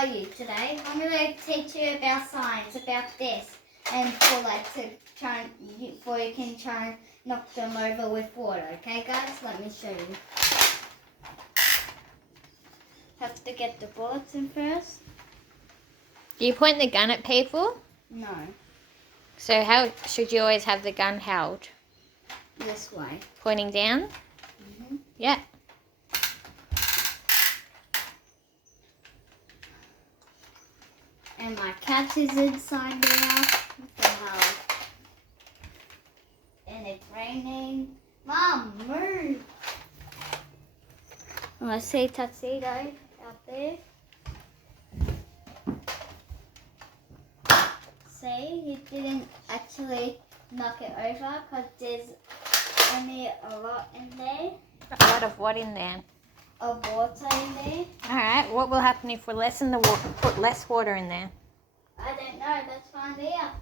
show you today. I'm going to teach you about science, about this. And before you can try and knock them over with water. Okay, guys? Let me show you. Have to get the bullets in first. Do you point the gun at people? No. So how should you always have the gun held? This way. Pointing down? Mm-hmm. Yeah. And my cat is inside now. What the hell? And it's raining. Mom, move! Oh, I see Tuxedo out there. See, he didn't actually knock it over because there's only a lot in there. A lot of what in there? Of water in there. Alright, what will happen if we lessen the water, put less water in there? I don't know, let's find out.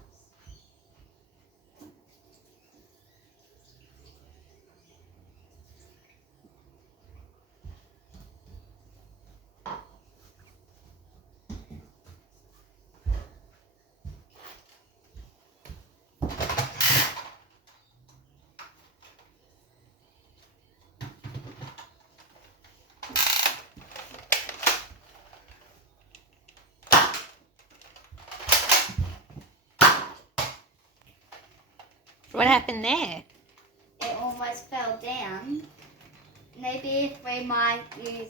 What happened there? It almost fell down. Maybe if we might use,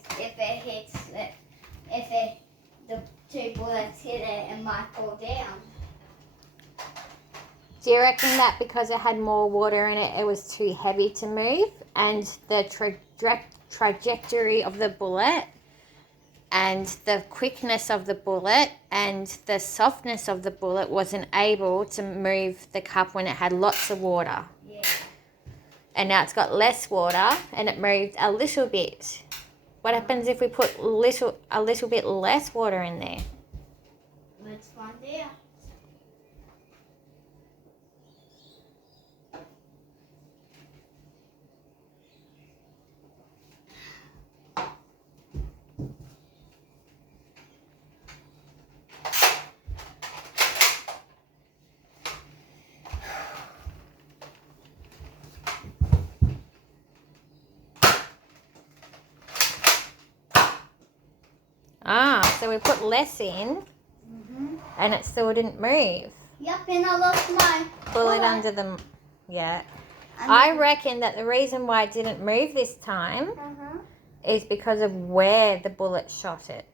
the two bullets hit it might fall down. Do you reckon that because it had more water in it, it was too heavy to move, and the trajectory of the bullet and the quickness of the bullet and the softness of the bullet wasn't able to move the cup when it had lots of water? Yeah. And now it's got less water and it moved a little bit. What happens if we put a little bit less water in there? Let's find out. So we put less in and it still didn't move. Yep, and I lost my Bullet under the... Yeah. I reckon that the reason why it didn't move this time is because of where the bullet shot it.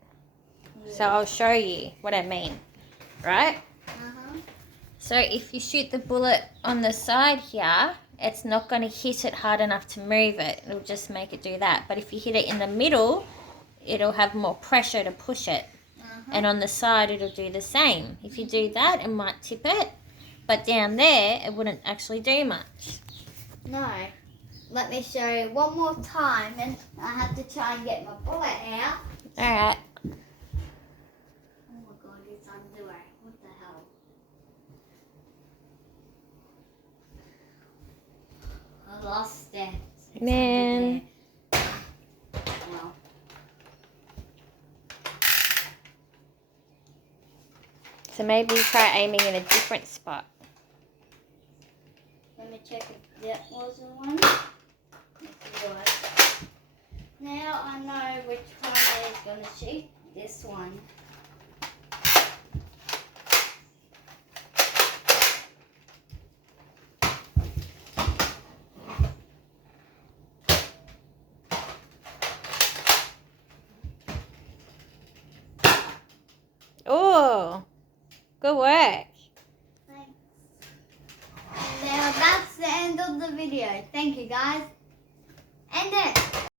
Yeah. So I'll show you what I mean. Right? So if you shoot the bullet on the side here, it's not going to hit it hard enough to move it. It'll just make it do that. But if you hit it in the middle, it'll have more pressure to push it. And on the side, it'll do the same. If you do that, it might tip it. But down there, it wouldn't actually do much. No. Let me show you one more time. And I have to try and get my bullet out. Alright. Oh my god, it's underwear. What the hell? I lost it. It's Man. Well. So maybe try aiming in a different spot. Let me check if that was the one. It was. Now I know which one is going to shoot. This one. Oh, good work. Thanks. Now that's the end of the video. Thank you guys. End it.